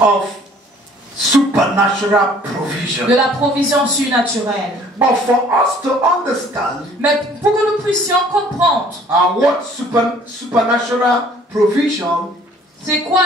of supernatural provision. De la provision surnaturelle. But for us to understand, mais pour que nous puissions comprendre what supernatural provision c'est quoi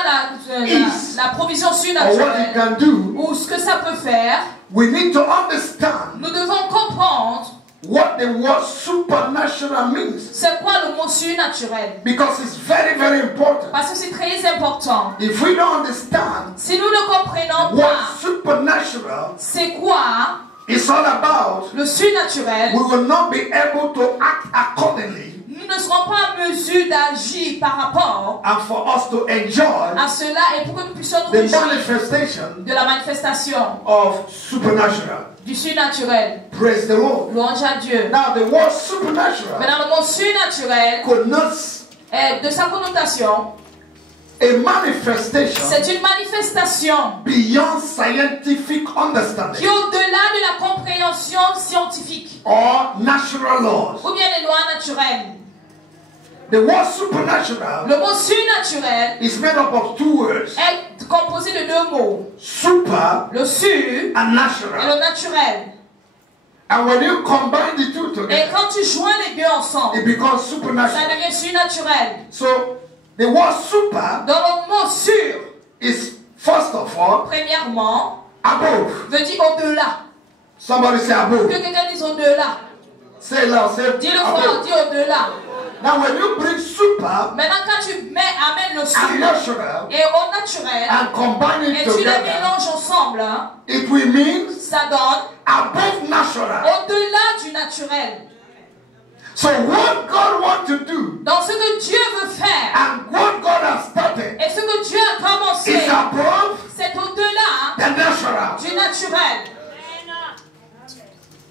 la provision surnaturelle ou ce que ça peut faire, we need to understand nous devons comprendre what the word supernatural means. C'est quoi le mot surnaturel? Because it's very, very important. Parce que c'est très important. If we don't understand si nous ne comprenons what pas supernatural c'est quoi it's all about, le surnaturel, we will not be able to act accordingly. Nous ne serons pas en mesure d'agir par rapport and for us to enjoy à cela et pour que nous puissions nous the réjouir manifestation de la manifestation of supernatural. Du surnaturel. Praise the Lord. Louange à Dieu. Now the word supernatural Maintenant le mot surnaturel connotes de sa connotation a manifestation c'est une manifestation beyond scientific understanding qui est au-delà de la compréhension scientifique or natural laws. Ou bien les lois naturelles. The word supernatural le mot surnaturel is made up of two words. Est composé de deux mots. Super le sur and natural. Et le naturel. And when you combine the two together, et quand tu joins les deux ensemble, it becomes supernatural. Ça devient surnaturel. So the word super dans le mot sur is first of all premièrement above. Veut dire au-delà. Somebody say above. Que quelqu'un dise au-delà. Say loud, say dis le fort, dis au-delà. Now when you bring super maintenant quand tu amènes le sur natural, et au naturel and combine it et together, tu les mélanges ensemble, it will mean ça donne above natural. Au-delà du naturel. So what God wants to do, donc ce que Dieu veut faire, and what God has started, et ce que Dieu a commencé, is above c'est au-delà the natural. Du naturel.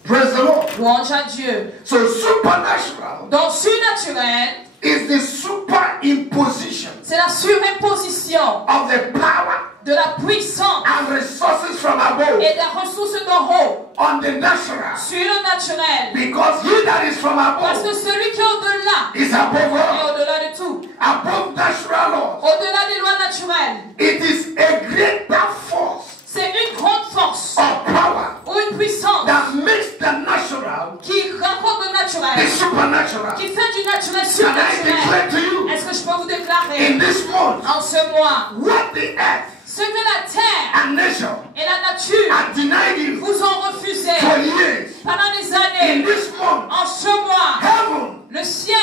Praise the Lord. Louange à Dieu. So supernatural. Donc surnaturel is the superimposition. C'est la surimposition of the power. De la puissance and resources from above et des ressources d'en haut on the natural. Sur le naturel. Because he that is from above Parce que celui qui est au-delà is above all. Est au-delà de tout. Above natural laws. Au-delà des lois naturelles. It is a greater force. C'est une grande force of power ou une puissance that makes the natural qui rencontre le naturel, the supernatural. Qui fait du naturel surnaturel. Est-ce que je peux vous déclarer in this month, en ce mois what the earth ce que la terre and nature et la nature are denied you vous ont refusé for years. Pendant des années in this month, en ce mois heaven le ciel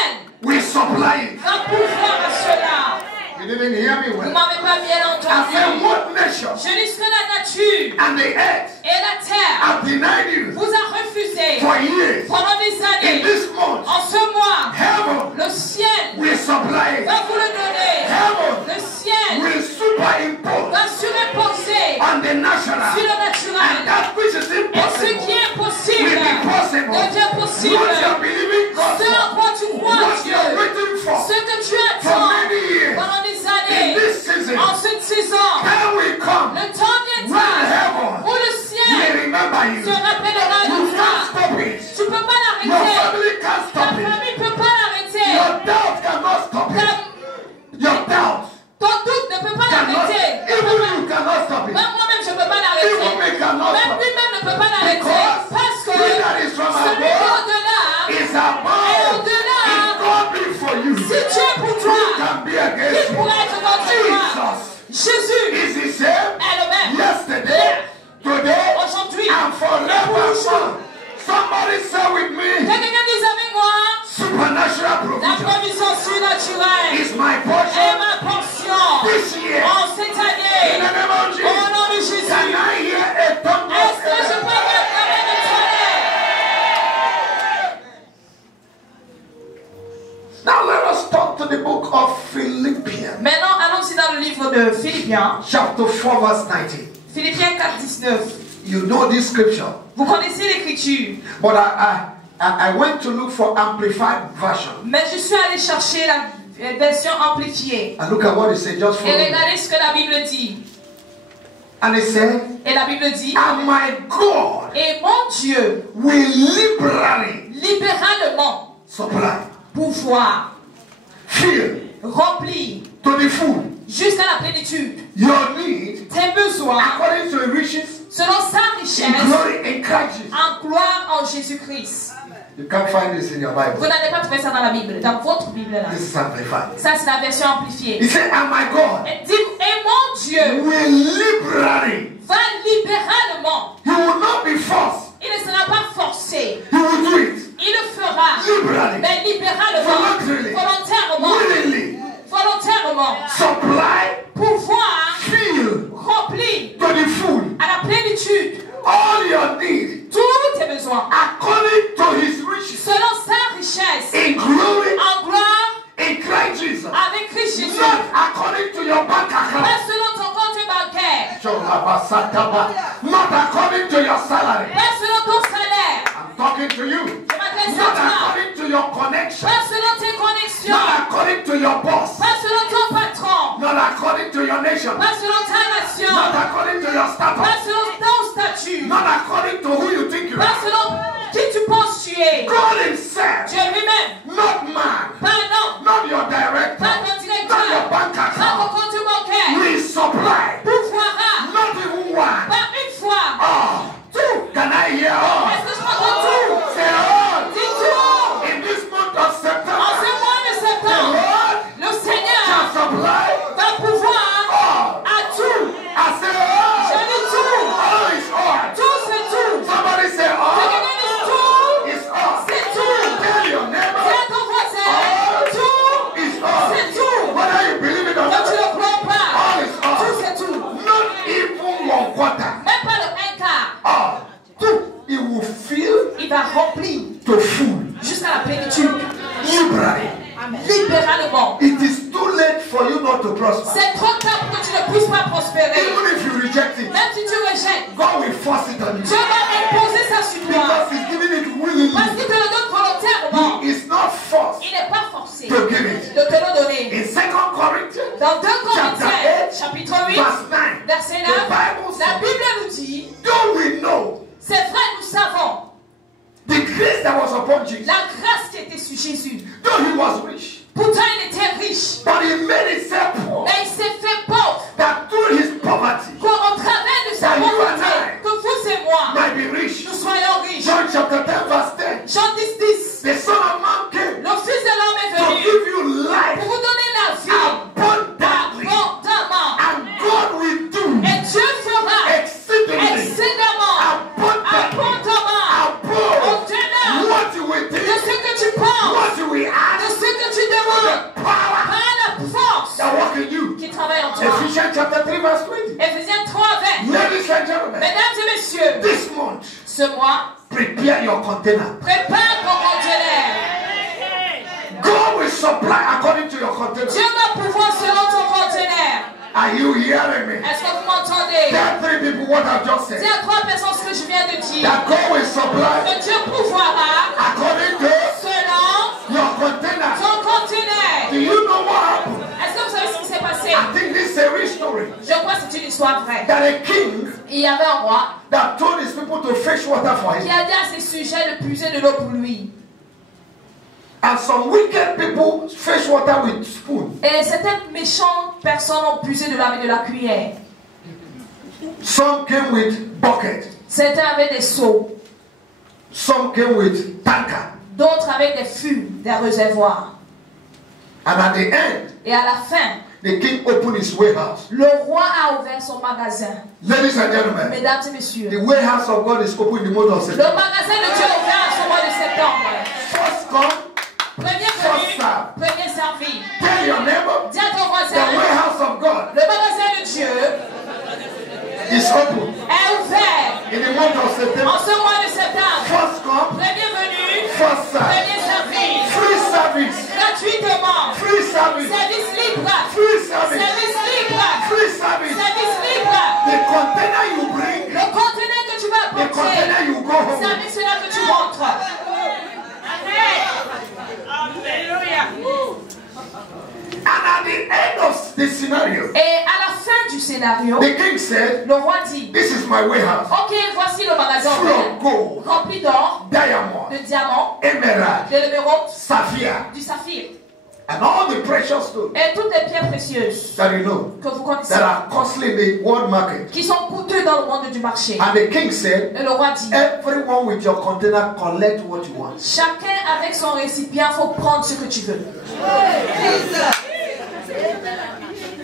will supply it. va pouvoir à cela. You didn't hear me well. Vous m'avez pas bien entendu. I said, what nation Je dis que la nature and the earth et la terre have denied you vous a refusé for years. Pendant des années. In this month, en ce mois, heaven le ciel will supply it. Va vous le donner. Heaven le ciel will superimpose va surimposer on the natural. Sur le naturel. And that which is impossible et ce qui est possible will be possible. devient possible. What you are believing God ce à quoi tu crois what Dieu, you are waiting for ce que tu for attends many years. pendant des années, In this season, en cette saison, time will come le temps viendra when heaven où le will ciel remember you. se rappellera de You toi. can't stop it. Tu peux pas Your l'arrêter. family can't Ta stop it. famille peut pas l'arrêter. Your doubt cannot stop it. Your doubt Ton doute ne peut pas cannot. l'arrêter. Even you cannot stop it. Même moi-même je ne peux pas l'arrêter. Even me cannot Même stop it. lui-même ne peut pas l'arrêter. Because Parce que he that is from celui qui est above au-delà is above. est au-delà. If God be for you, Si Dieu est pour toi, who can be against qui you? pourrait être contre toi? Jesus Jésus is the same est le même. yesterday, today, Aujourd'hui and forevermore. Somebody say with me, quelqu'un dise avec moi, supernatural la provision provision surnaturelle is my est portion ma portion this year. en cette In année. the name of Au Jesus, nom de Jésus, can I hear a thunder? est-ce que je peux réclamer le tonnerre? Now let us talk to the book of Philippians. Maintenant, allons-y dans le livre de Philippiens. Chapter 4 verse 19. Philippiens 4, 19. You know this scripture. Vous connaissez l'écriture. But I went to look for amplified version. Mais je suis allé chercher la version amplifiée. And look at what it says just for Et me. regardez ce que la Bible dit. And it said, Et la Bible dit, and my God et mon Dieu will liberally libéralement supply, pouvoir fill remplir to the full jusqu'à la plénitude your need tes soit, according to riches, selon sa richesse, in glory in Christ Jesus. en gloire en Jésus-Christ. You can't find this in your Bible. Vous n'allez pas trouver ça dans la Bible, dans votre Bible là. This is amplified. Ça, c'est la version amplifiée. He said, and my God Et mon Dieu will liberally. va libéralement. He will not be forced. Il ne sera pas forcé. He will do it. Il le fera. Liberally. Mais libéralement. Voluntarily. Volontairement. Willingly. Volontairement. Supply. Pouvoir. Fill. Remplir. To the full. À la plénitude. All your needs. Tous tes besoins. According to his riches. Selon sa richesse. In glory. En gloire. In Christ Jesus. Avec Christ Jésus. Not according to your bank account. Pas selon ton compte bancaire. Not according to your salary. Pas selon ton salaire. I'm talking to you. Je m'adresse à Not toi. according to your connection. Pas selon tes connexions. Not according to your boss. Pas selon ton patron. Not according to your nation. Pas selon ta nation. Not according to your Pas status. selon ton statut. Not according to who you think you Pas are. selon qui tu penses tu es. God himself. Dieu lui-même. Not man. Pas un homme. Not your director. Pas ton Not your directeur. bank Pas ton account. compte bancaire. We supply. Pouvoira. Not even one. Pas une fois. Oh, two. Can I hear all? Est-ce que je m'entends tout? Say all. Dis tout. In this month of En September, ce mois de the septembre, Lord le shall Seigneur supply va pouvoir all. à tout. I say all. Je dis tout. All is all. Tout c'est tout. Somebody say Que all quelqu'un dise tout. is all. C'est tout. Tell your Dis neighbor à ton voisin. Tout. is all. C'est tout. Whether you believe it or Que tu not, ne crois pas. all is Tout all. c'est tout. Not even one quarter. Même pas le un quart. All. Two. It will fill Il va remplir to full. jusqu'à la plénitude. Liberally. Libéralement. It is too late for you not to prosper. C'est trop tard pour que tu ne puisses pas prospérer. Even if you reject it, Même si tu rejettes, God will force it on you. Dieu va imposer ça sur toi. Because he's giving it willingly. Parce qu'il te le donne volontairement. He is not forced Il n'est pas forcé to give it. de te le donner. In 2 Corinthians, Dans 2 Corinthiens, Chapter 8, chapitre 8, verse 9, verset 9, the Bible la says, Bible nous dit, though we know c'est vrai, nous savons the grace that was upon Jesus, la grâce qui était sur Jésus. though he was rich, Pourtant, il était riche, but he made himself poor, mais il s'est fait pauvre. that through his poverty Qu'au travers de sa That you pauvreté, and I que vous et moi, might be rich. nous soyons riches. John chapter 10, verse 10. Jean 10, 10. The Son of Man came Le Fils de l'homme est to venu give you life pour vous donner la vie abundantly, abondamment. and God will do Et Dieu fera exceedingly excellemment, abondamment, above au-delà what you will de think, ce que tu penses, what you will de ask, ce que tu demandes, the power par la force that work in you. qui travaille en toi. Ephesians chapter 3, verse 20. Éphésiens 3, 20. Ladies and gentlemen, Mesdames et messieurs, this month, ce mois, prepare your container. prépare ton conteneur. God will supply according to your container. Dieu va pouvoir selon ton conteneur. Are you hearing me? Est-ce que vous m'entendez? Tell three people what I've just Dis said. à 3 personnes ce que je viens de dire. That God will supply Que Dieu pourvoira according to selon your container. ton conteneur. Do you know what happened? Est-ce que vous savez ce qui s'est passé? I think this is a real story. Je crois que c'est une histoire vraie. That a king Il y avait un roi that told his people to fetch water for qui him. a dit à ses sujets de puiser de l'eau pour lui. And some wicked people fetch water with spoon. Et certaines méchantes personnes ont puisé de l'eau avec de la cuillère. Some came with bucket. Certains avaient des seaux. Some came with tanker. D'autres avec des fûts, des réservoirs. And at the end, Et à la fin, the king opened his warehouse. le roi a ouvert son magasin. Ladies and gentlemen, Mesdames et messieurs, the warehouse of God is open in the month of le September. magasin de Dieu est ouvert à ce mois de septembre. First come, Premier first venu, serve. premier servi. Tell your neighbor, Dis à ton the voisin, warehouse of God le magasin de Dieu is open est ouvert in the month of en September. ce mois de septembre. First come, Premier venu, first serve. premier servi. Free service. Gratuitement. Free service. Service libre. Free service. Service libre. Free service. Service libre. The container you bring, Le conteneur que tu vas the apporter, container you go home. c'est avec cela que tu rentres. And at the end of the scenario, Et à la fin du scénario, the king said, le roi dit, this is my warehouse. ok, voici le magasin Full ouvert, of gold, rempli d'or, diamond, de diamants, emerald, de l'émeraude, sapphire. du saphir. And all the precious stones Et toutes les pierres précieuses that you know, que vous connaissez, that are costly in the world market. qui sont coûteux dans le monde du marché. And the king said, Et le roi dit, everyone with your container, collect what you want. chacun avec son récipient, faut prendre ce que tu veux.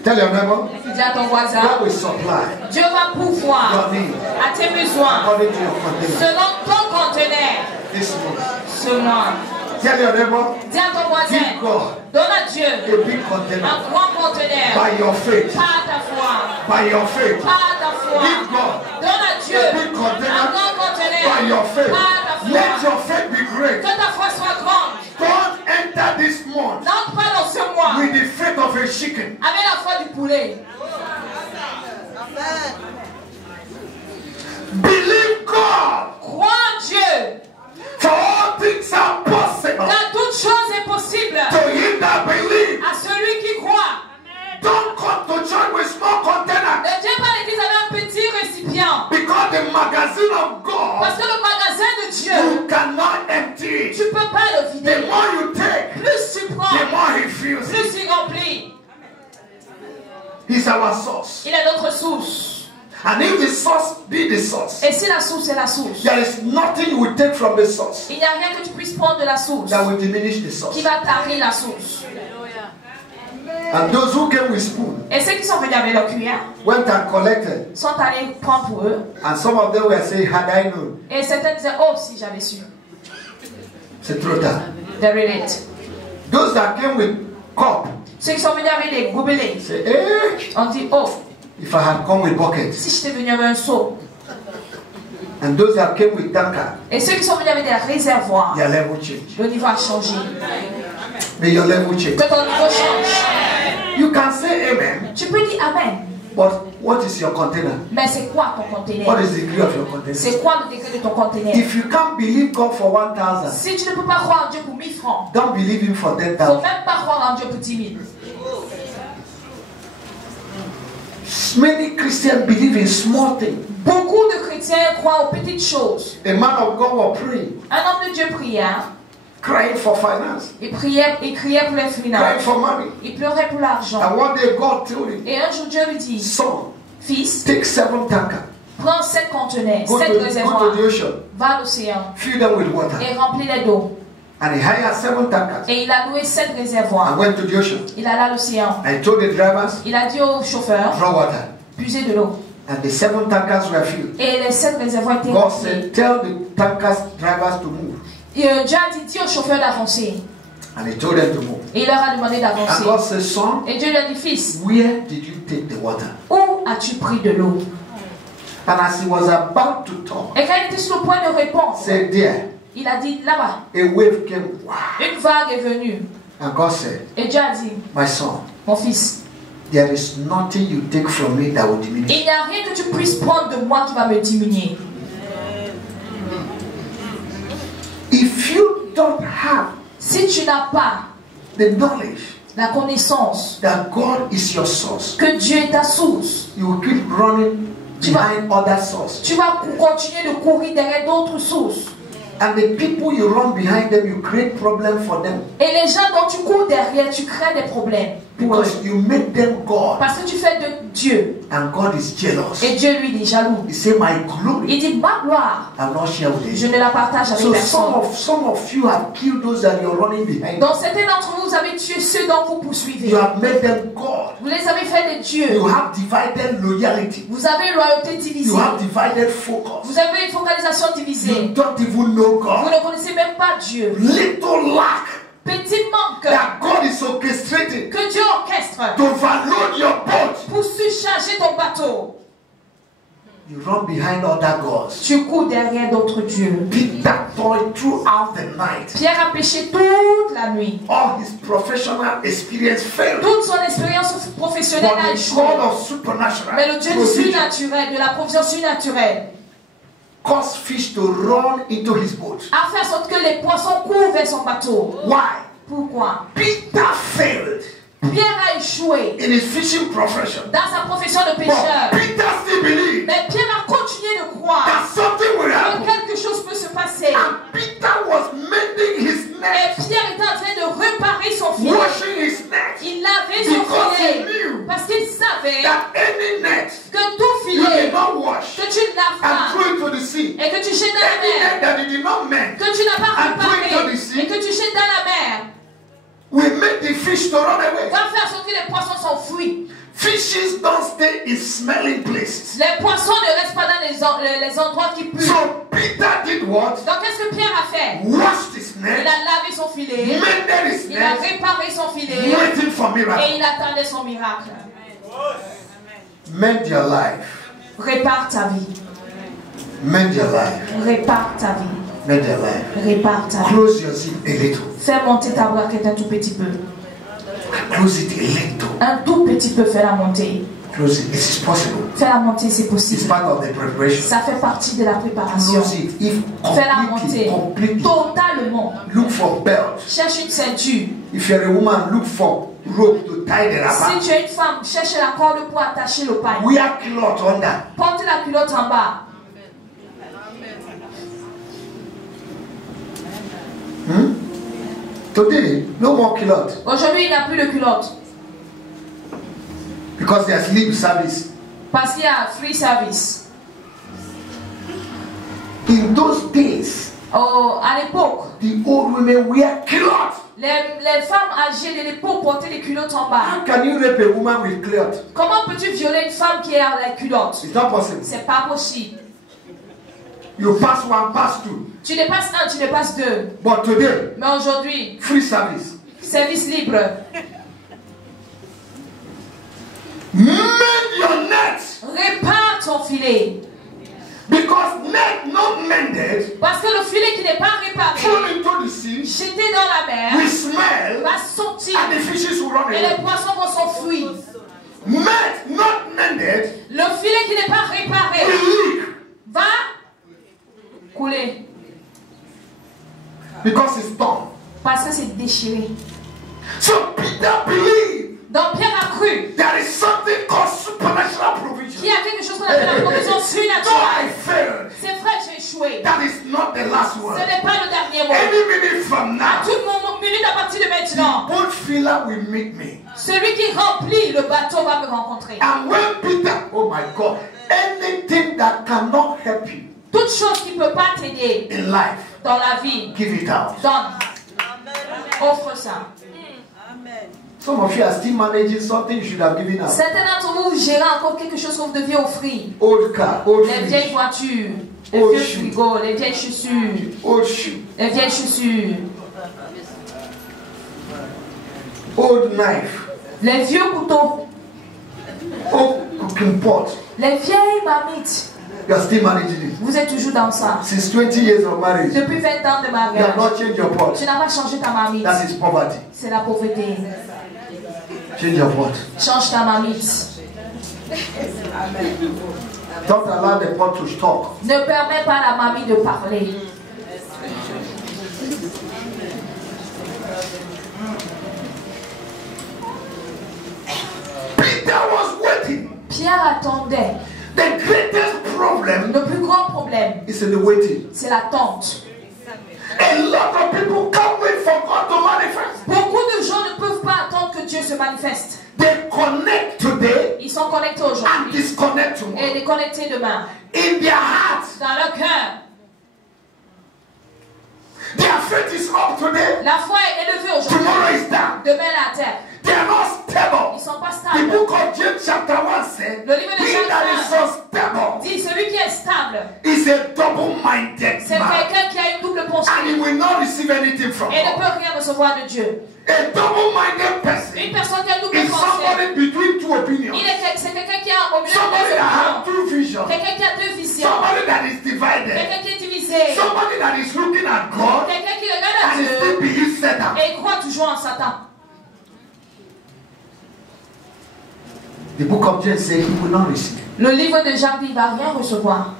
Tell your neighbor, Dis à ton voisin, God will supply Dieu va pouvoir your need à tes besoins according to your container selon ton conteneur. this month. Selon. Tell your neighbor, Dis à ton voisin, give God donne à Dieu a big container un grand conteneur. by your faith. Pas ta foi. By your faith. Pas ta foi. Give God Donne à Dieu a big un container grand conteneur. by your faith. Pas ta foi. Let your faith be great. Que ta foi soit grande. Don't enter this month N'entre pas dans ce mois with the faith of a chicken. avec la foi du poulet. Believe God. Crois en Dieu. For all things are possible Car toute chose est possible to him that believe. à celui qui croit. Don't come to church with small container. Ne viens pas à l'église avec un petit récipient. Because the magazine of Parce God, que le magasin de Dieu, you cannot empty tu it. ne peux pas le The vider. more you take, Plus tu prends, the more he fills it. plus il remplit. He's our source. Il est notre source. And if the source be the source, Et si la source est la source, there is nothing you will take from the source il n'y a rien que tu puisses prendre de la source that will diminish the source. qui va tarir la source. And those who came with spoon Et ceux qui sont venus avec leur cuillère went and collected. sont allés prendre pour eux. And some of them were saying, had I known. Et certains disaient, oh, si j'avais su. C'est trop tard. Very late. Those that came with cup Ceux qui sont venus avec des gobelets, say, eh, on dit, oh, if I had come with buckets. si j'étais venu avec un seau. And those that came with tanker, Et ceux qui sont venus avec des réservoirs, their level change. le niveau a changé. May your level change. Que ton niveau change. You can say amen, Tu peux dire Amen. but what is your container? Mais c'est quoi ton What conteneur? is the degree of your container? C'est quoi le degré de ton conteneur? If you can't believe God for 1,000, Si tu ne peux pas croire en Dieu pour 1000 francs, don't believe Him for il ne 10,000. faut même pas croire en Dieu pour 10 000. Many Christians believe in small things. Beaucoup de chrétiens croient aux petites choses. A man of God was praying, Un homme de Dieu priait. crying for finance, Il criait pour les crying finances. for money. Il pleurait pour l'argent. And one day God told him, Et un jour Dieu lui dit, son, fils, take 7 tankers, prends 7 conteneurs, go 7 to réservoirs, the ocean, va à l'océan fill them with water. et remplis-les d'eau. And he hired 7 tankers Et il a loué 7 réservoirs. and went to the ocean. Il allait à l'océan. And he told the drivers, Il a dit au chauffeur, draw water. puisez de l'eau. And the 7 tankers were filled. Et les 7 réservoirs étaient God remplis. said, tell the tankers drivers to move. Et Dieu a dit au chauffeur d'avancer. And he told them to move. Et il leur a demandé And d'avancer. God said, son, Et Dieu lui a dit, fils, where did you take the water? où as-tu pris de l'eau? And as he was about to talk, Et quand il était sur le point de répondre, said, there, il a dit, là-bas, a wave came. Wow. une vague est venue. And God said, Et Dieu a dit, my son, mon fils, there is nothing you take from me that will diminish. il n'y a rien que tu puisses prendre de moi qui va me diminuer. If you don't have Si tu n'as pas the knowledge la connaissance that God is your source, que Dieu est ta source, you will keep running behind other sources. tu vas continuer de courir derrière d'autres sources. And the people you run behind them, you create problems for them. Et les gens dont tu cours derrière, tu crées des problèmes. Pour eux. Because you make them God. Parce que tu fais de Dieu. And God is jealous. Et Dieu, lui, il est jaloux. He said, my glory, Il dit, ma gloire, I'm not share with je you. ne la partage avec So personne. some of you have killed those that you're running behind. Donc certains d'entre vous, vous avez tué ceux dont vous poursuivez. You have made them God. Vous les avez fait des dieux. You have divided loyalty. Vous avez une loyauté divisée. You have divided focus. Vous avez une focalisation You divisée. don't even know Vous God. ne connaissez même pas Dieu. Little lack Petit manque that God is orchestrating que Dieu orchestre to overload your boat. pour surcharger ton bateau. You run behind other gods. Tu cours derrière d'autres dieux. Peter toiled throughout the night. Pierre a péché toute la nuit. All his professional experience failed. Toute son expérience professionnelle But a the échoué. God of supernatural Mais le Dieu du provision surnaturel, de la provision surnaturelle, caused fish to run into his boat. a fait en sorte que les poissons courent vers son bateau. Why? Pourquoi? Peter failed Pierre a échoué in his fishing profession. dans sa profession de But pêcheur. Peter still believed Mais Pierre a continué de croire that something will que happen. quelque chose peut se passer. And Peter was mending his Et net, Pierre était en train de réparer son filet, washing sea. Et que tu jettes dans la Any mer. net that you did not mend, Que tu n'as pas and throw into préparé. the sea, Et que tu jettes dans la mer. will make the fish to run away. Va faire sorte que les poissons s'enfuient. Fishes don't stay in smelling places. Les poissons ne restent pas dans les endroits qui puent. So Peter did what? Donc qu'est-ce que Pierre a fait? Washed his Il net, a lavé son filet. mended his Il a net, réparé son filet. waiting for Et miracle. il attendait son miracle. Mend your life. Répare ta vie. Mend your life. Répare ta vie. Mend your life. Répare ta vie. Close your zip a little. Fais monter ta braquette un tout petit peu. Close it a little. Un tout petit peu, fais-la monter. Close it. It is possible. Fais-la monter, c'est It's possible. part of the preparation. Ça fait partie de la préparation. Close it. If Fais-la monter completely. totalement. Look for belt. Cherche une ceinture. If you're a woman, look for rope to tie the Si wrapper. tu es une femme, cherche la corde pour attacher le pain. Wear cloth under. Porte la culotte en bas. Today, no more culotte Aujourd'hui, il n'y a plus de culotte. because there's sleep service. Parce qu'il y a free service. In those days, Oh, à l'époque, the old women wear culotte. les femmes âgées de l'époque portaient les culottes en bas. How can you rape a woman with cloth? Comment peux-tu violer une femme qui est à la culotte? It's not possible. C'est pas possible. You pass one, pass two. Tu dépasses un, tu dépasses deux. But today, Mais aujourd'hui, free service. service libre. Mend your net. Répare ton filet. Because net not mended, Parce que le filet qui n'est pas thrown réparé, into the sea, jeté dans la mer, will smell va sortir. and the fishes will run Et les away. poissons vont s'enfuir. Net not mended Le filet qui n'est pas réparé will leak va couler. because it's torn. Parce que c'est déchiré. So Peter believed Donc Pierre a cru there is something called supernatural provision. qu'il y a quelque chose qu'on appelle la provision No, I surnaturelle. failed. C'est vrai, j'ai échoué. That is not the last word. Ce n'est pas le dernier mot. Any minute from À now, toute minute à partir de maintenant, boat filler will meet me. celui qui remplit le bateau va me rencontrer. And when Peter, oh my God, anything that cannot help you Toute chose qui ne peut pas t'aider in life, dans la vie, give it out. donne. Offre ça. Some of you are still managing something you should have given out. Certains d'entre vous gérez encore quelque chose que vous deviez offrir. Old car, old Les vieilles fridge, voitures, les Oh, vieux shoe. frigos, les vieilles chaussures, old shoe, les vieilles chaussures, old knife, les vieux couteaux, old cooking pot. les vieilles marmites. You are still managing it. Vous êtes toujours dans ça. Since 20 years of marriage, Depuis 20 ans de you have mariage, not changed your pot. tu n'as pas changé ta marmite. That is poverty. C'est la pauvreté. Change your pot. Change ta marmite. Don't allow the pot to talk. Ne permets pas à la mamie de parler. Peter was waiting. Pierre attendait. The greatest problem Le plus grand problème, is in the waiting. c'est l'attente. A lot of people can't wait for God to manifest. Beaucoup de gens ne peuvent pas attendre que Dieu se manifeste. They connect today Ils sont connectés and aujourd'hui disconnect et tomorrow. déconnectés demain. In their hearts, Dans leur cœur, their faith is up today. la foi est élevée aujourd'hui. Tomorrow is down. Demain, la terre. They are not Ils stable. ne sont pas The stables. book of James chapter 1 said, Le livre de he James that is unstable Dit celui qui est stable, is a double-minded c'est man. quelqu'un qui a une double And pensée he will not receive anything from et ne God. peut rien recevoir de Dieu. A double-minded person Une personne qui a une double is pensée, somebody between two opinions. c'est quelqu'un qui a au milieu de Somebody deux that has opinions. two visions. Quelqu'un qui a deux visions. Somebody that is divided. Quelqu'un qui est divisé. Somebody that is looking at God Quelqu'un qui regarde à and is still Dieu believes Satan. et croit toujours en Satan. The book of James says he will not receive. Le livre de Jacques dit il ne va rien recevoir.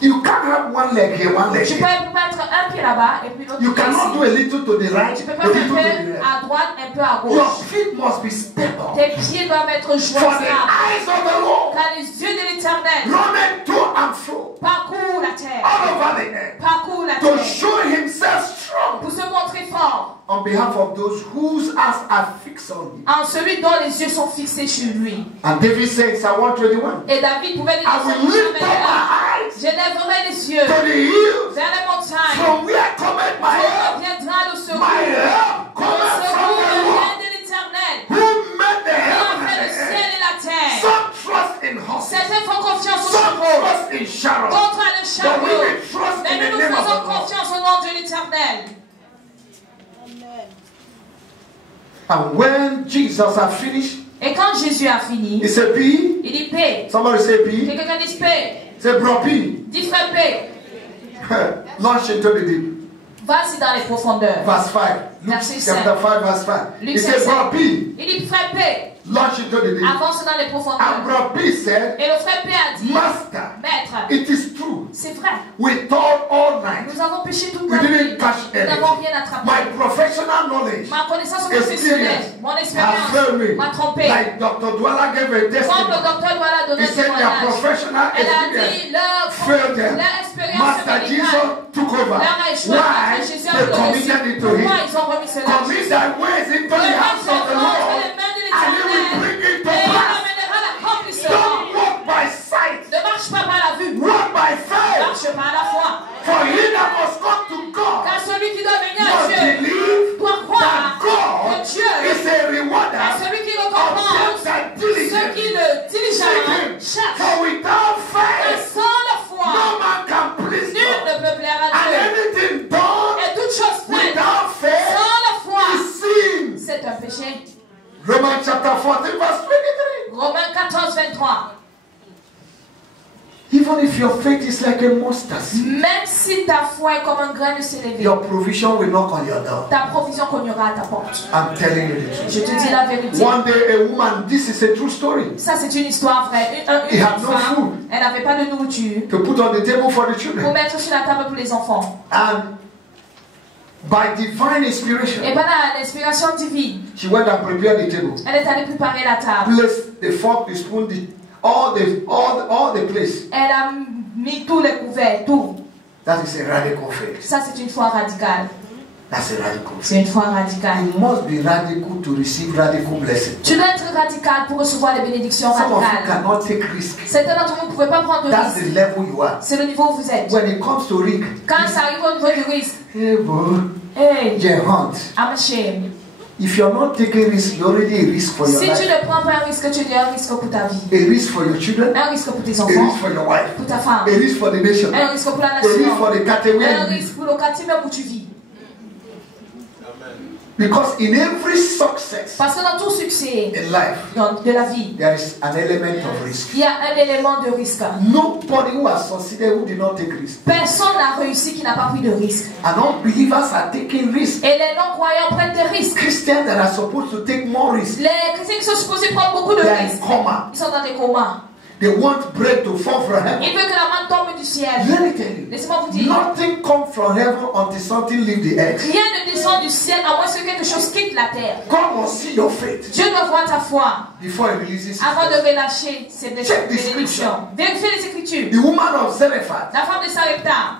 You can't have one leg here, one leg Tu peux here. mettre un pied là-bas et puis l'autre You pied cannot do ici. a little to the right, Tu peux a pas faire little to un the peu left. à droite, un peu à Your gauche. feet must be stable. Tes pieds doivent être For joints the stables. eyes of the Lord Car les yeux de l'Éternel running to and fro parcourent la terre. all over the earth Parcourent la to terre. show himself strong Pour se montrer fort. on behalf of those whose eyes are fixed on him. En celui dont les yeux sont fixés sur lui. And David said in Psalm 121, Et David pouvait dire I will lift up my eyes j'élèverai les yeux to hills, vers les montagnes, from where cometh my help? viendra le secours. My help Le cometh from secours the vient Lord, de l'Éternel, who made the qui a heaven fait le and the ciel earth. et la terre. Some trust in horses, Certains font confiance aux some chevaux, trust in chariots, d'autres à le but we chariot. will trust Mais in the nous name of faisons the Lord. confiance au nom de l'Éternel. And when Jesus had finished, Et quand Jésus a fini, he said, P. il dit paix. Somebody say Que P. quelqu'un dise paix. Say, bro, P. Dis frère paix. Launch into the deep. Vas-y dans les profondeurs. Verse 5. Luke Verset chapter 5, verse 5. Luc He said, 5. bro, P. Il dit frère paix. Launch into the deep. Avance dans les And profondeurs. bro, P said, Et le frère paix a dit, Master, Maître, it is true. c'est vrai. We thought all night. Nous avons péché toute We la nuit. didn't catch Nous n'avons anything. rien attrapé. My professional knowledge, Ma connaissance experience, professionnelle, mon has expérience failed me. m'a trompé. Like Dr. Dwala gave a Comme le testimony. docteur doit la donner He said their témoignage. professional Elle a experience dit leur failed them. expérience Master Jesus médicale took over. leur a échoué. Why? Jésus a They pris le committed dessus. it to him. Pourquoi ils ont remis cela? Commit thy ways into the hands of the Lord, and he will bring it to Et il pass. amènera l'accomplissement. Don't walk by sight, Ne marche pas par la vue. walk by faith. Marche par la foi. For he that must come to God Car celui qui doit venir à must Dieu believe doit that croire God que Dieu is a rewarder est celui qui of them récompense that ceux qui diligently le diligemment seek him. cherchent. For without Et faith, sans la foi, no man can please nul God. ne peut plaire à And Dieu. anything done Et toute chose faite without faith sans la foi, is sin. c'est un péché. Romans chapter 14, verse 23. Romains 14, 23. Even if your faith is like a mustard seed, Même si ta foi est comme un grain de sénévé, your provision will knock on your door. ta provision cognera à ta porte. I'm telling you the truth. Je te dis la vérité. One day a woman, this is a true story, Ça, c'est une histoire vraie. He Une had no femme, food. elle n'avait pas de nourriture to put on the table for the pour children. mettre sur la table pour les enfants. And by divine inspiration, Et pendant l'inspiration divine, she went and prepared the table. elle est allée préparer la table. Placed the fork, the spoon, all the place. Elle a mis tous les couverts, tout. That is a radical faith. Ça, c'est une foi radicale. That's a radical faith. C'est une foi radicale. You must be radical to receive radical blessing. Tu dois être radical pour recevoir les bénédictions Some of you radicales. cannot take risk. Certains d'entre vous ne pouvez pas prendre de That's risque. the level you are. C'est le niveau où vous êtes. When it comes to risk, Quand ça arrive au niveau du risque, hey, boy, hey, you hunt. I'm ashamed. If you're not taking risk, you're already a risk for your Si tu life, ne prends pas un risque, tu es un risque pour ta vie. a risk for your children, Un risque pour tes a enfants, risk for your wife, pour ta femme. a risk for the nation, Un risque pour la a risk nation. for the category. Un risque pour le quartier même où tu vis. Because in every success Parce que dans tout succès in life, de la vie, there is an element of risk. il y a un élément de risque. Nobody who has succeeded who did not take risk. Personne n'a réussi qui n'a pas pris de risque. And unbelievers are taking risks. Et les non-croyants prennent des risques. Christians that are supposed to take more risks, Les chrétiens qui sont supposés prendre beaucoup de they are in risques, coma. ils sont dans des comas. They want bread to fall from heaven. Ils veulent que la manne tombe du ciel. Let me tell you, Laissez-moi vous dire, nothing comes from heaven until something leaves the earth. rien ne descend du ciel à moins que quelque chose quitte la terre. God must see your faith Dieu doit voir ta foi before He releases His avant de blessing. relâcher ses Check the bénédictions. Vérifiez les Écritures. The woman of Zarephath La femme de Sarepta,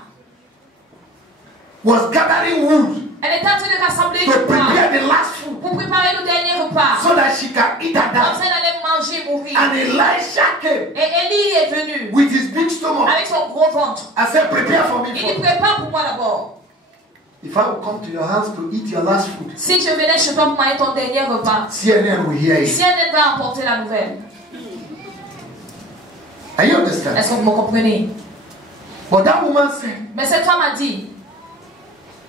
was gathering wood elle était en train de rassembler to du bois prepare the last food pour préparer le dernier repas. so that she can eat and Comme ça, die. elle allait manger, mourir. And Elisha came Et Élie est venu with his big stomach avec son gros ventre. and said, prepare for me Il dit, first. prépare pour moi d'abord. If I will come to your house to eat your last food, Si je venais chez toi pour manger ton dernier repas, CNN will hear it. CNN va emporter la nouvelle. Are you understand? Est-ce que vous me comprenez? But that woman said, Mais cette femme a dit,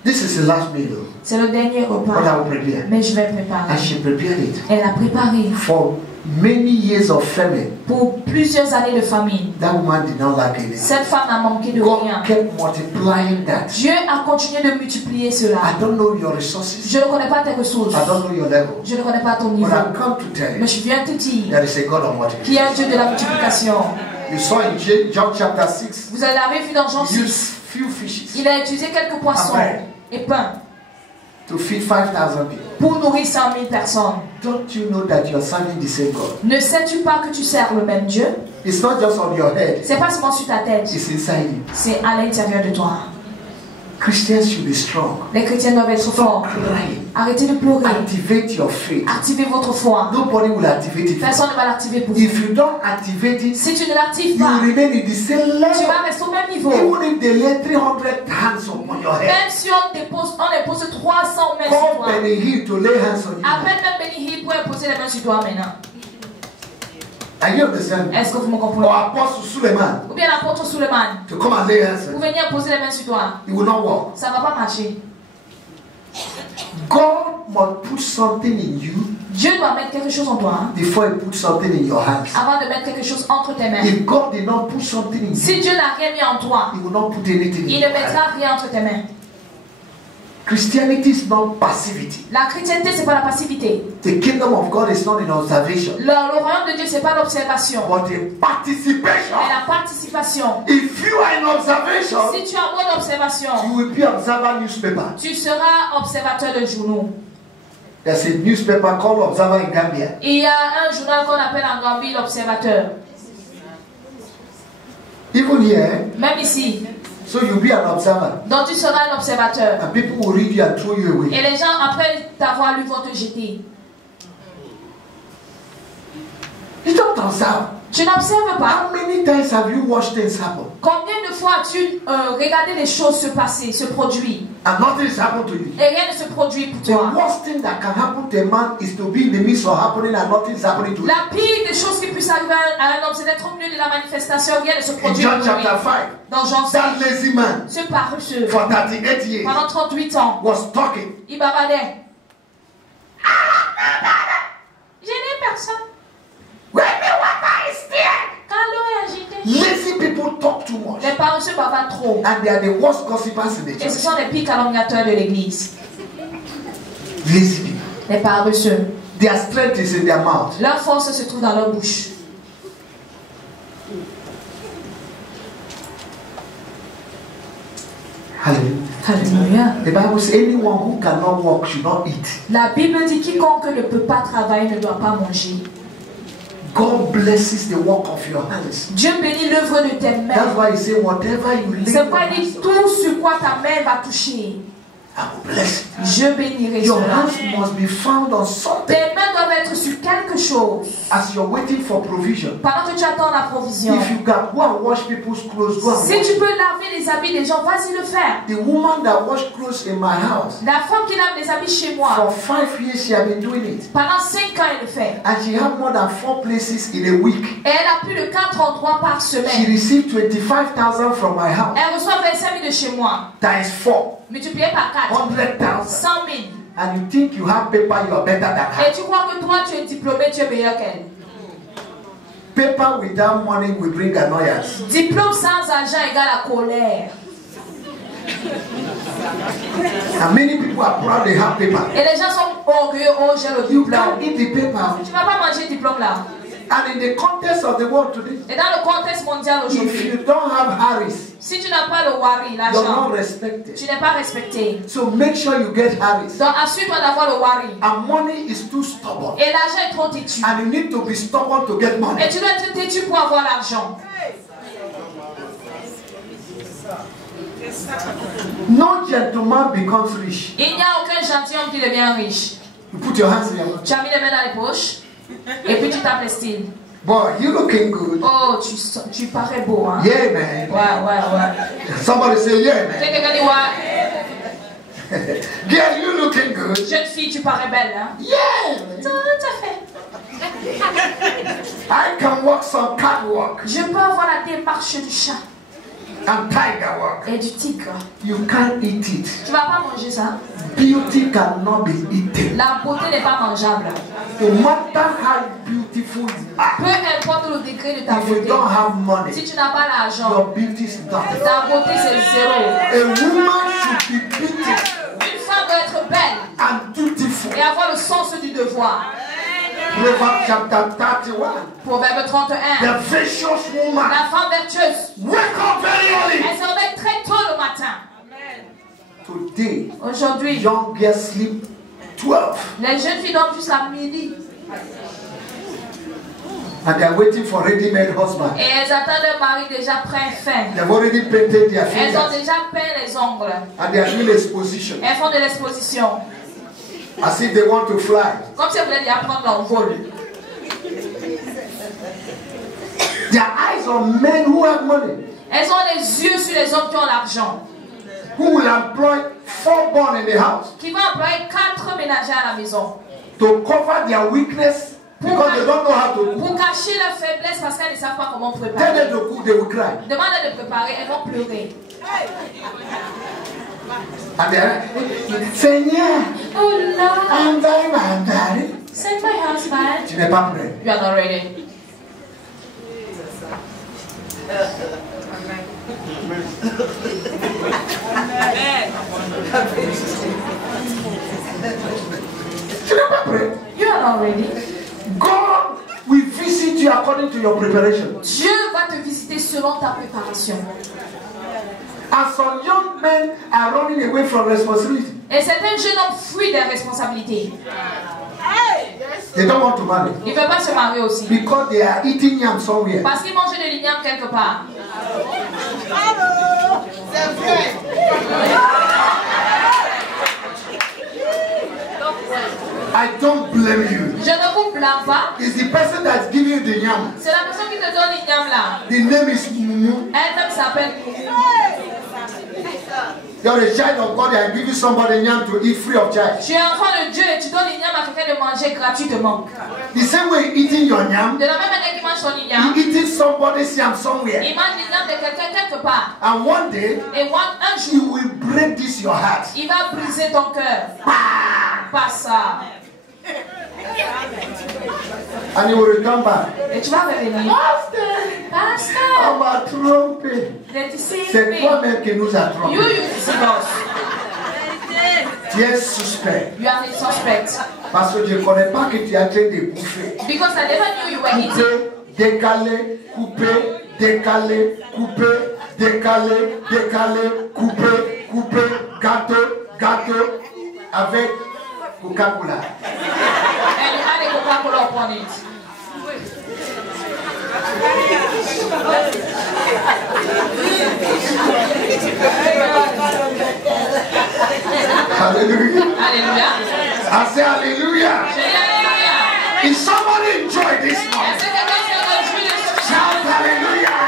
this is the last meal, c'est le dernier but repas, I will prepare. mais je vais préparer. And she prepared it. Elle a préparé For many years of famine, pour plusieurs années de famine. that woman did not lack anything. Cette femme n'a manqué de God rien. kept multiplying that. Dieu a continué de multiplier cela. I don't know your resources. Je ne connais pas tes ressources. I don't know your level. Je ne connais pas ton But niveau. I've come to tell Mais you, je viens te dire there is a God of qu'il y a un multiplication. Dieu de la multiplication. You saw in John chapter 6, Vous l'avez vu dans Jean he used 6. few fishes Il a utilisé quelques poissons et pain to feed 5,000 people. pour nourrir 100 000 personnes. Don't you know that you are serving the same God? Ne sais-tu pas que tu sers le même Dieu? It's not just on your head, C'est pas seulement sur ta tête, it's inside you. c'est à l'intérieur de toi. Christians should be strong. Les chrétiens doivent être forts. Arrêtez de pleurer. Activate your faith. Activez votre foi. Nobody will activate it. Personne ne va l'activer pour vous. If you don't activate it, si tu ne l'actives you pas, remain in the same level. Tu vas rester au même niveau. Even if they lay 300 hands upon your head. Même si on impose 300 mains sur toi. Call Benny Hill to lay hands on you. Appelle même Benny Hill pour imposer les mains sur toi maintenant. Are you understand? Est-ce que vous me comprenez? Or Apostle Suleiman. Ou bien l'apôtre Suleiman. To come and lay hands on you. Pour venir poser les mains sur toi. It will not work. Ça ne va pas marcher. God must put something in you. Dieu doit mettre quelque chose en toi. Hein? Before He puts something in your hands. Avant de mettre quelque chose entre tes mains. If God did not put something in you, si Dieu n'a rien mis en toi, He will not put anything il in ne your mettra hands. rien entre tes mains. Christianity is not passivity. La chrétienté, c'est pas la passivité. The kingdom of God is not in observation. Le royaume de Dieu, c'est pas l'observation. But in participation. Mais la participation. If you are in observation, si tu es en mode observation, you will be observer newspaper. Tu seras observateur de journaux. There's a newspaper called Observer in Gambia. Il y a un journal qu'on appelle en Gambie l'Observateur. Even here. Même ici. So you'll be an observer. Donc tu seras un observateur. And people will read you and throw you away. Et les gens après t'avoir lu vont te jeter. You don't observe. Tu n'observes pas. How many times have you watched things happen? Combien de fois as-tu regardé les choses se passer, se produire? And nothing has happened to you. Et rien ne se produit pour toi. The worst thing that can happen to a man is to be in the midst of happening and nothing is happening to him. La pire des choses qui puisse arriver à un homme, c'est d'être au milieu de la manifestation, rien ne se produit. In John chapter 5, dans Jean 5, that lazy man, ce paresseux, for 38 years, pendant 38 ans, was talking. Il bavardait. Je n'ai personne. When the water is there, quand l'eau est agitée, lazy people talk too much. Les paresseux bavardent trop. And they are the worst gossipers in the church. Et ce sont les pires calomniateurs de l'église. Lazy people. Les paresseux. Their strength is in their mouth. Leur force se trouve dans leur bouche. Hallelujah. Hallelujah. The Bible says anyone who cannot walk should not eat. La Bible dit quiconque ne peut pas travailler ne doit pas manger. God blesses the work of your hands. Dieu bénit l'œuvre de tes mains. That's why he said whatever you lay. C'est pourquoi il dit tout sur quoi ta main va toucher. I will bless it. Je bénirai Your cela. hands must be found on something. Tes mains doivent être sur quelque chose. As you're waiting for provision. Pendant que tu attends la provision. If you can go and wash people's clothes, go and si wash. tu peux laver les habits des gens, vas-y le faire. The woman that washed clothes in my house. La femme qui lave les habits chez moi. For 5 years she had been doing it. Pendant 5 ans elle le fait. And she had more than 4 places in a week. Et elle a plus de 4 endroits par semaine. She received 25,000 from my house. Elle reçoit 25 000 de chez moi. Times 4. Multiplié par 4. 100,000. 100 000. And you think you have paper, you are better than her. Et tu crois que toi tu es diplômé, tu es meilleur qu'elle. Paper without money will bring annoyance. Diplôme sans argent égale la colère. And many people are proud they have paper. Et les gens sont orgueilleux, oh j'ai le You diplôme. can't eat the paper. Tu ne vas pas manger le diplôme là. And in the context of the world today, Et dans le contexte mondial if aujourd'hui, you don't have Harris, si tu n'as pas le wari, you're l'argent, not respected. tu n'es pas respecté. So make sure you get Harris. Donc assure-toi d'avoir le wari. And money is too stubborn. Et l'argent est trop têtu. And you need to be stubborn to get money. Et tu dois être têtu pour avoir l'argent. No gentleman becomes rich. Il n'y a aucun gentilhomme qui devient riche. You put your hands in your mouth. Tu as mis les mains dans les poches et puis tu tapes les styles. Boy, you looking good. Oh, tu parais beau, hein? Yeah, man. Ouais. Somebody say, yeah, man. Quelqu'un dit ouais. Yeah, you looking good. Jeune fille, tu parais belle, hein? Yeah, man. Tout à fait. I can walk some catwalk Je peux avoir la démarche du chat and tiger walk. et du tigre. You can't eat it. Tu vas pas manger ça. Beauty cannot be eaten. La beauté n'est pas mangeable. No matter how beautiful you are, Peu importe le degré de ta if you beauté. don't have money, Si tu n'as pas l'argent, your beauty is nothing. ta beauté c'est zéro. A woman should be beautiful Une femme doit être belle and dutiful. et avoir le sens du devoir. Proverbs chapter 31. Proverbe 31. The vicious woman La femme vertueuse, wake up very early. elle se réveille très tôt le matin. Today, Aujourd'hui, young girls sleep 12. les jeunes filles dorment jusqu'à midi. And they are waiting for ready-made husband. Et elles attendent un mari déjà prêt, fait. They've already painted their Elles ont fingers. déjà peint les ongles. And they are doing exposition. Elles font de l'exposition. As if they want to fly. Comme si elles voulaient déjà prendre l'envol. Their eyes on men who have money. Elles ont les yeux sur les hommes qui ont l'argent. Who will employ 4 born in the house. Qui vont employer 4 ménagères à la maison. To cover their weakness. Because they don't know how to cook. Pour cacher leur faiblesse parce qu'elles ne savent pas comment Tell préparer. them to cook, they will cry. Demande-elles de préparer, elles vont pleurer. And they're Seigneur, Oh no, I'm very mad. send my husband. Tu n'es pas prêt. You are not ready. Tu n'es pas prêt. You are not ready. God will visit you according to your preparation. Dieu va te visiter selon ta préparation. And some young men are running away from responsibility. Et certains jeunes hommes fuient des responsabilités. They don't want to marry. Ils ne veulent pas se marier aussi. Because they are eating yam somewhere. Parce qu'ils mangent de l'igname quelque part. C'est vrai. I don't blame you. Je ne vous blâme pas. It's the person that's giving you the yam. C'est la personne qui te donne l'igname là. The name is Mumu. Elle-même s'appelle Mumu. You're a child of God and give you somebody yam to eat free of charge. Tu es enfant de Dieu et tu donnes l'igname à quelqu'un de manger gratuitement. The same way eating your yam, De la même manière qu'il mange son you igname, eating somebody's yam somewhere. il mange l'igname de quelqu'un quelque part. And one day, Et un you jour, will break this your heart. il va briser ton cœur. Pas ça. And you will return back. Et tu vas revenir. Pasteur, On m'a trompé. they deceive C'est me. toi-même qui nous a You trompés. deceive us. Tu es suspect. You are a suspect. Parce que je ne connais pas que tu es en train de bouffer. Because I never knew you were eating. Couper, décaler, couper, décaler, couper, décaler, décaler, couper, couper, gâteau, gâteau, avec Coca-Cola. And you had a Coca-Cola upon it. Hallelujah. Alléluia. I say hallelujah. Je dis Alléluia. If somebody enjoy this Est-ce morning, que quelqu'un se réjouit de ce shout hallelujah.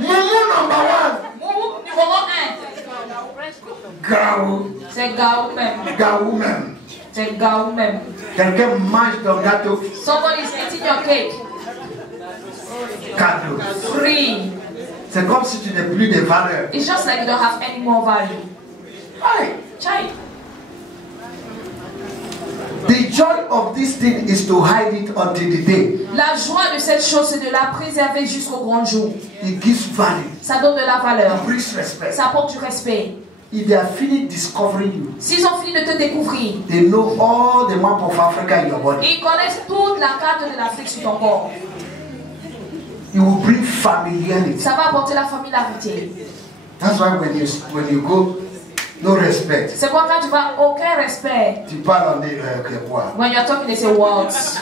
Mumu number 1. Moumou numéro 1. Gaou. C'est Gaou même. Gaou même. C'est Gaou même. Quelqu'un mange ton gâteau Somebody is eating your cake. cadeau. Free. C'est comme si tu n'es plus de valeur. It's just like you don't have any more value. Hey, Chai. the joy of this thing is to hide it until the day. La joie de cette chose, c'est de la préserver jusqu'au grand jour. It gives value. Ça donne de la valeur. It brings respect. Ça apporte du respect. If they are finished discovering you, S'ils ont fini de te découvrir, they know all the map of Africa in your body. ils connaissent toute la carte de l'Afrique sur ton corps. It will bring familiarity. Ça va apporter la familiarité. That's why when you go, no respect. C'est pourquoi quand tu vas, aucun respect. Tu parles en que quoi? When you are talking, they say words.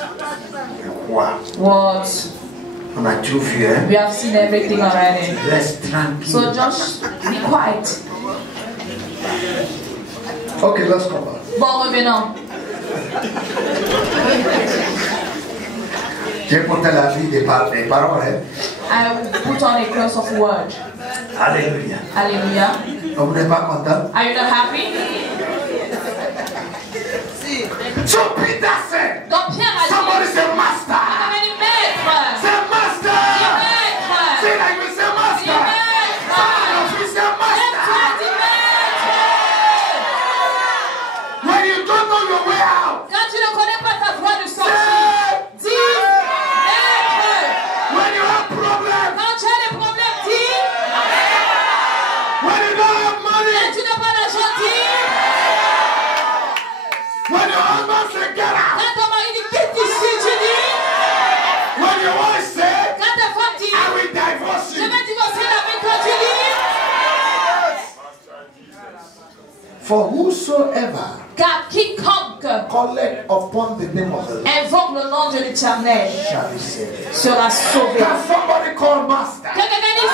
Quoi? Words. On a tout vu, hein? We have seen everything already. Reste tranquille. So just be quiet. Okay, let's come back. Bon, revenons. J'ai porté la vie des paroles, hein? I will put on a cross of word. Alléluia. Alléluia. Vous n'êtes pas content? Are you not happy? So Peter said, Donc Pierre a dit, somebody say master. devenez maître. Say master. Maître. Say like you say master. Son of you say master. When you don't know your way out, Quand tu ne connais pas ta voie de sortie, say dis maître. when you have problems, Quand tu as des problèmes, dis. when you don't have Quand money, tu n'as pas d'argent, dis. when your husband say get out, Quand ton mari dit quitte ici, tu dis. when your wife say Quand ta femme dit I will divorce je you. vais divorcer avec toi, tu dis. For whosoever Car quiconque calleth upon the name of the Lord invoque le nom de l'Éternel shall be saved. sera sauvé. Can somebody call master? Que quelqu'un dise